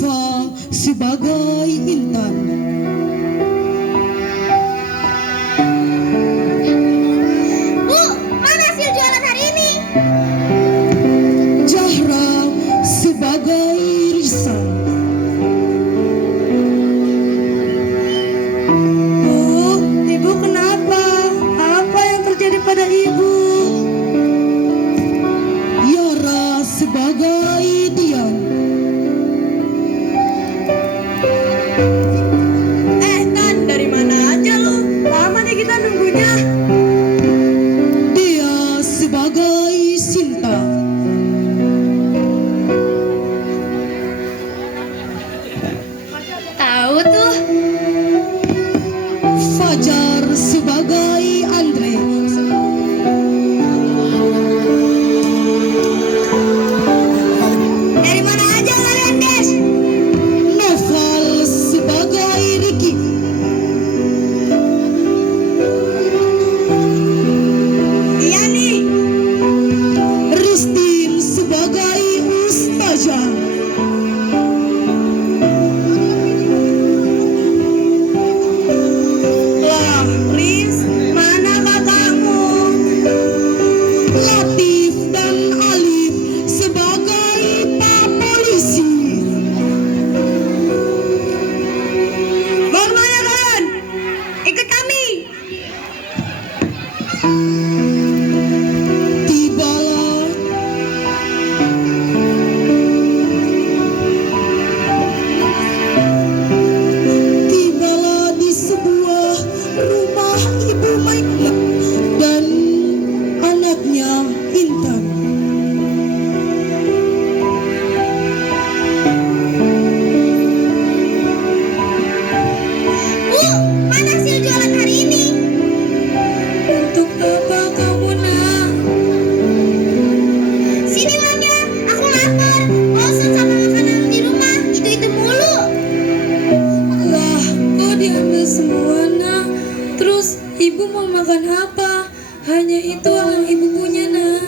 Nova sebagai Intan. Bu, mana hasil jualan hari ini? Zahra sebagai Risa. Bu, ibu kenapa? Apa yang terjadi pada ibu? Yara sebagai Dian. Tan, dari mana aja lu? Lama nih kita nunggunya. Dia sebagai Sinta. Tahu tuh. Fajar sebagai Andre. Dari mana aja kalian, guys? Noval sebagai Ricky. Iya nih. Ristin sebagai Ustazah. Lah, Riz, mana kakakmu? Latif dan Alif sebagai Pak Polisi. Mau mana kalian? Ikut kami. Tibalah Tibalah di sebuah rumah Ibu Maimunah dan anaknya Intan. Bu, mana hasil jualan hari ini? Untuk apa kamu, nak? Sini uangnya, aku lapar. Bosan sama makanan di rumah, itu mulu. Lah, kok diambil semua, nak? Terus ibu mau makan apa? Hanya itu yang ibu punya, nak.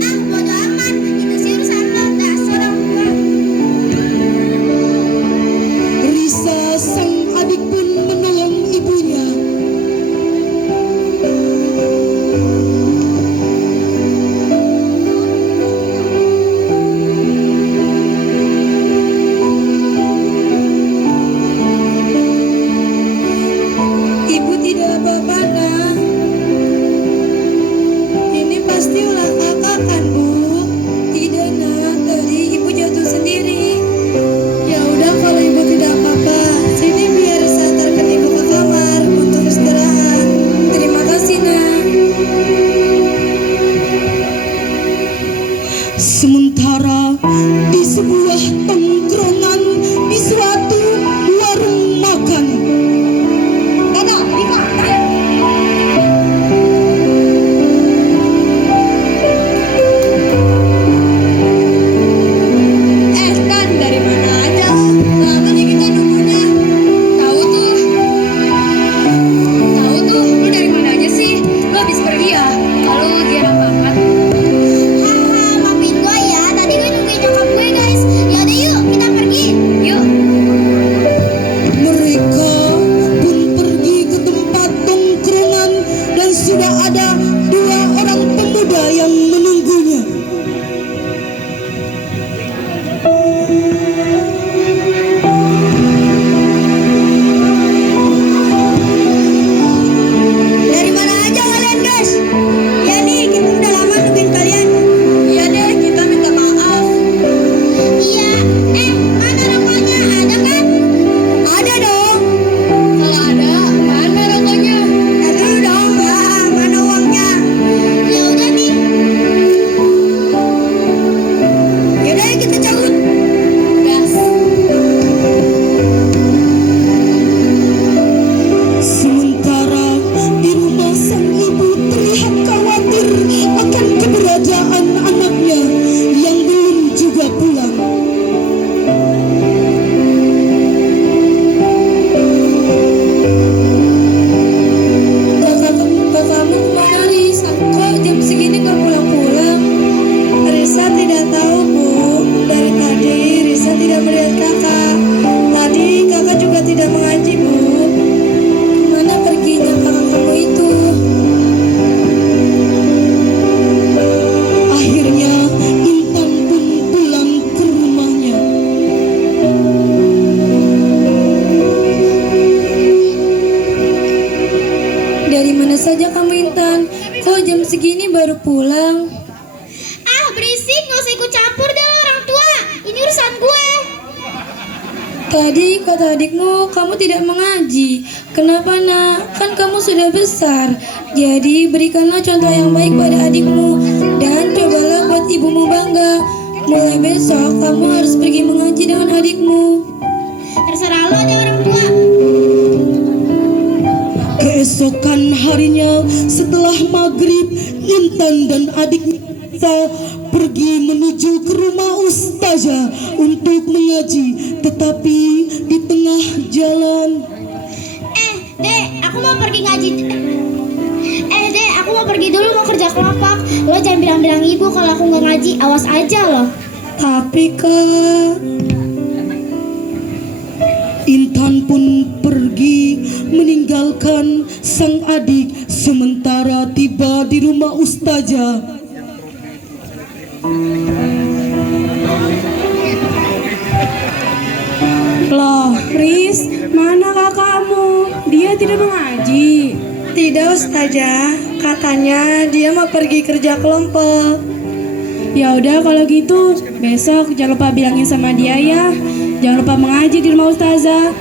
Ah, bodo amat, itu sih urusan lo, dasar orang tua. Risa sang adik pun menolong ibunya. Ibu tidak apa-apa, nak. Ini pasti ulah kakak kan, Bu? Tidak, nak. Tadi ibu jatuh sendiri. Ya udah, kalau ibu tidak apa-apa, sini biar saya antarkan ibu ke kamar untuk istirahat. Terima kasih, nak. Sementara di sebuah tongkrongan di suatu warung makan. Dada, di mana? Tan, dari mana aja? Lama nih kita nunggunya. Tahu tuh, lu dari mana aja sih? Lu habis pergi ya? Kalau lagi enak banget. Haha, maafin gue ya. Tadi gue nungguin nyokap gue, guys. Yaudah yuk, kita pergi. Yuk. Mereka pun pergi ke tempat tongkrongan dan sudah ada dua orang pemuda yang menunggunya. Dari mana aja kalian, guys? Ya nih, kita udah lama nungguin kalian. Iya deh, kita minta maaf. Iya, mana rokoknya? Ada kan? Ada dong. Kalau ada, mana rokoknya? Ada dong, mana uangnya? Intan, kok jam segini baru pulang? Ah, berisik, nggak usah ikut campur deh lo orang tua. Ini urusan gue. Tadi kata adikmu kamu tidak mengaji. Kenapa nak? Kan kamu sudah besar. Jadi berikanlah contoh yang baik pada adikmu. Dan cobalah buat ibumu bangga. Mulai besok kamu harus pergi mengaji dengan adikmu. Terserah lo deh orang tua. Keesokan harinya setelah maghrib, Intan dan adiknya pergi menuju ke rumah ustazah untuk mengaji. Tetapi di tengah jalan, Dek, aku mau pergi ngaji. Dek, aku mau pergi dulu, mau kerja kelompok. Lo jangan bilang-bilang ibu kalau aku nggak ngaji, awas aja lo. Tapi kak, Intan pun pergi meninggalkan sang adik. Sementara tiba di rumah ustazah, loh, Riz, mana kakakmu? Dia tidak mengaji. Tidak, Ustazah. Katanya dia mau pergi kerja kelompok. Ya udah kalau gitu, besok jangan lupa bilangin sama dia ya. Jangan lupa mengaji di rumah Ustazah.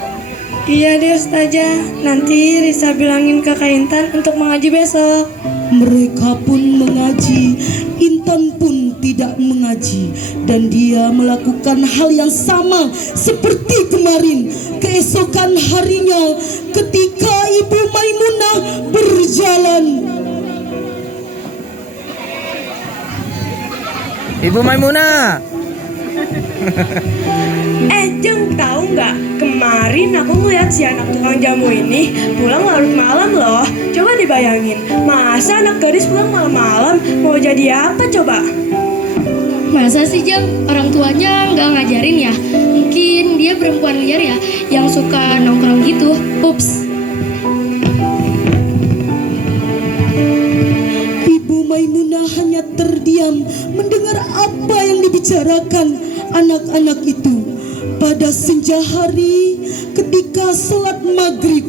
Iya deh Ustazah. Nanti Risa bilangin ke Kak Intan untuk mengaji besok. mereka pun mengaji. Intan pun tidak mengaji dan dia melakukan hal yang sama seperti kemarin. Keesokan harinya ketika Ibu Maimunah berjalan, Ibu Maimunah. Jeng, tahu nggak? Kemarin aku ngeliat si anak tukang jamu ini pulang larut malam loh. Coba dibayangin, masa anak gadis pulang malam-malam mau jadi apa coba? Masa sih Jam, orang tuanya nggak ngajarin ya? Mungkin dia perempuan liar ya, yang suka nongkrong gitu. Ups. Ibu Maimunah hanya terdiam mendengar apa yang dibicarakan anak-anak itu. Pada senja hari ketika sholat maghrib,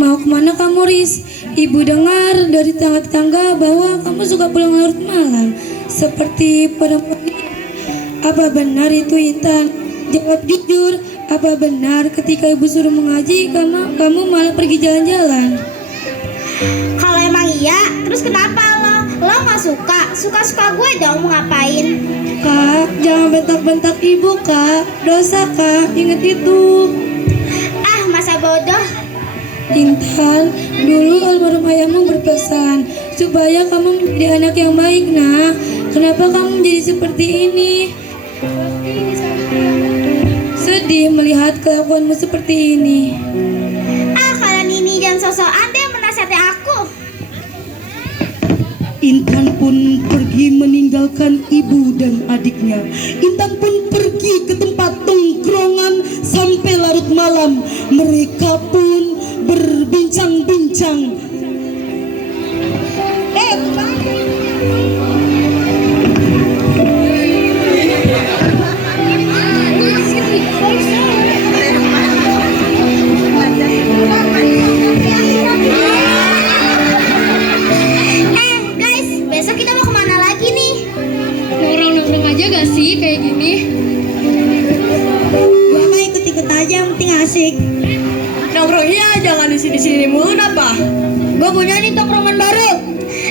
Mau kemana kamu, Riz? Ibu dengar dari tetangga-tetangga bahwa kamu suka pulang larut malam seperti perempuan. Apa benar itu, Intan? Jawab jujur. Apa benar ketika ibu suruh mengaji kamu malah pergi jalan-jalan? Kalau emang iya, terus kenapa lo? Lo nggak suka? Suka-suka gue dong mau ngapain? Kak, jangan bentak-bentak ibu, Kak. Dosa, Kak. Ingat itu. Ah, masa bodoh. Intan, dulu almarhum ayahmu berpesan supaya kamu menjadi anak yang baik, nak. Kenapa kamu menjadi seperti ini? Sedih melihat kelakuanmu seperti ini. Ah, kalian ini jangan sosokan deh menasihati aku. Intan pun pergi meninggalkan ibu dan adiknya. Intan pun pergi ke tempat tongkrongan sampai larut malam. Mereka pun berbincang-bincang. Guys, besok kita mau kemana lagi nih? Nongkrong-nongkrong aja gak sih kayak gini? Gua mah ikut-ikut aja, yang penting asik. Nongkrongnya jangan di sini-sini mulu, apa? Gua punya nih tongkrongan baru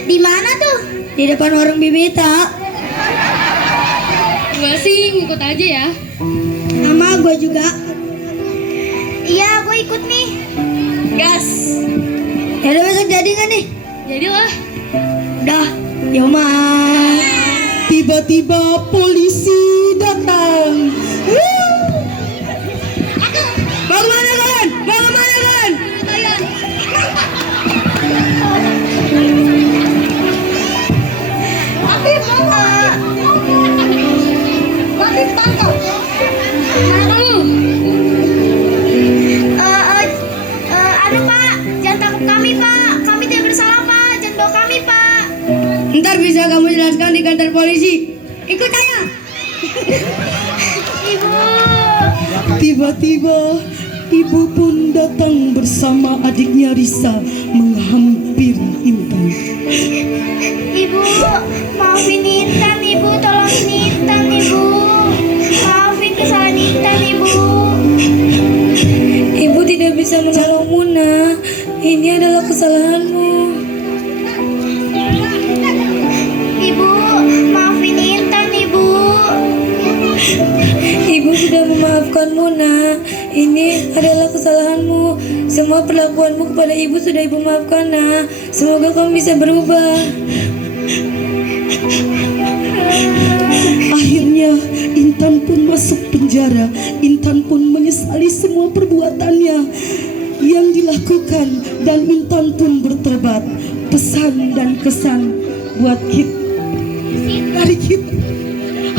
Di mana tuh? di depan warung Bibita. Gua sih ngikut aja ya. Sama gua juga. Iya, gue ikut nih. Gas. Ya udah, besok jadi nggak nih? Jadilah. Dah, ya mah. Tiba-tiba polisi datang. Mau kemana kalian? Mau kemana kalian? Aduh Pak, jangan tangkap kami Pak. Kami tidak bersalah Pak, jangan bawa kami Pak. Ntar bisa kamu jelaskan di kantor polisi. Ikut saya. Ibu. Tiba-tiba ibu pun datang bersama adiknya Risa menghampiri Intan. Ibu, maafin Intan, Ibu. Tolongin Intan, Ibu. Maafin kesalahan Intan, Ibu. Ibu tidak bisa menolong Muna. Ini adalah kesalahanmu. Ibu, maafin Intan, Ibu. Ibu sudah memaafkan Muna. Ini adalah kesalahanmu. Semua perlakuanmu kepada ibu sudah ibu maafkan, Nak. Semoga kamu bisa berubah. Akhirnya Intan pun masuk penjara. Intan pun menyesali semua perbuatannya yang dilakukan dan Intan pun bertobat. Pesan dan kesan buat kita dari kita: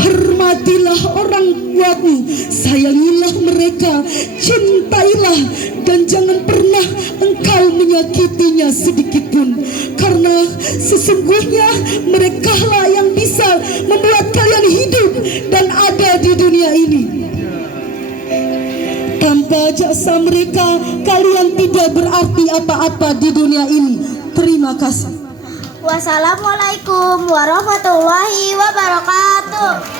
hormatilah orang tuamu, sayangilah mereka, cintailah, dan jangan pernah engkau menyakitinya sedikit pun, karena sesungguhnya merekalah yang bisa membuat kalian hidup dan ada di dunia ini. Tanpa jasa mereka, kalian tidak berarti apa-apa di dunia ini. Terima kasih. Wassalamualaikum warahmatullahi wabarakatuh.